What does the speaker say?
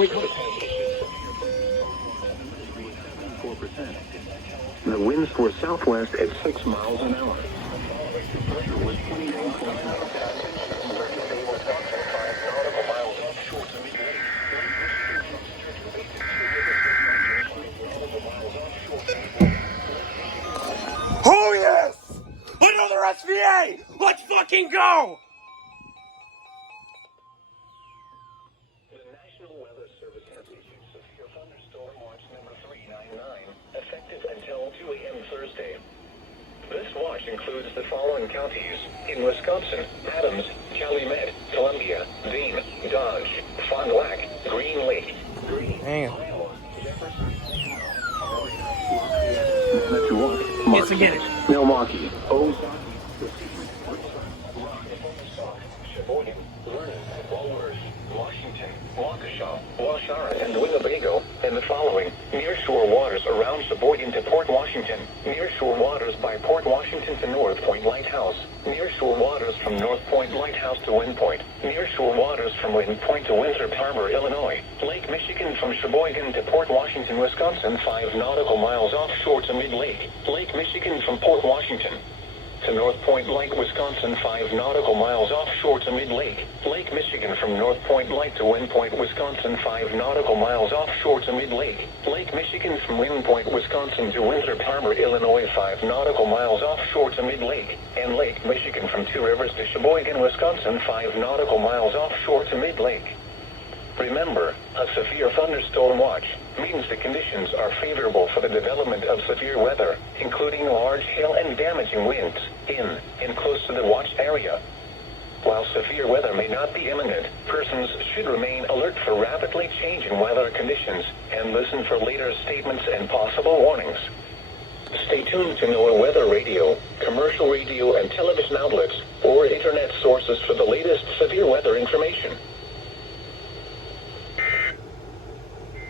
The winds were southwest at 6 miles an hour. Oh yes! Another SVA! Let's fucking go! The National Weather Service has issued severe thunderstorm watch number 399, effective until 2 a.m. Thursday. This watch includes the following counties in Wisconsin: Adams, Calumet, Columbia, Dean, Dodge, Fond du Lac, Green Lake, Hang on. Marquette, Get it. Milwaukee, Ozark, Sheboygan, Vernon, Walworth, Washington, Waukesha, Washara, and Winnebago, and the following: nearshore waters around Sheboygan to Port Washington, nearshore waters by Port Washington to North Point Lighthouse, nearshore waters from North Point Lighthouse to Wind Point, nearshore waters from Wind Point to Winthrop Harbor, Illinois, Lake Michigan from Sheboygan to Port Washington, Wisconsin, 5 nautical miles offshore to mid-lake, Lake Michigan from Port Washington to North Point Lake, Wisconsin, 5 nautical miles offshore to mid-lake, Lake Michigan from North Point Lake to Wind Point, Wisconsin, 5 nautical miles offshore to mid-lake, Lake Michigan from Wind Point, Wisconsin to Winthrop Harbor, Illinois, 5 nautical miles offshore to mid-lake, and Lake Michigan from Two Rivers to Sheboygan, Wisconsin, 5 nautical miles offshore to mid-lake. Remember, a severe thunderstorm watch means the conditions are favorable for the development of severe weather, including large hail and damaging winds, in and close to the watch area. While severe weather may not be imminent, persons should remain alert for rapidly changing weather conditions and listen for later statements and possible warnings. Stay tuned to NOAA weather radio, commercial radio and television outlets, or internet sources for the latest severe weather information.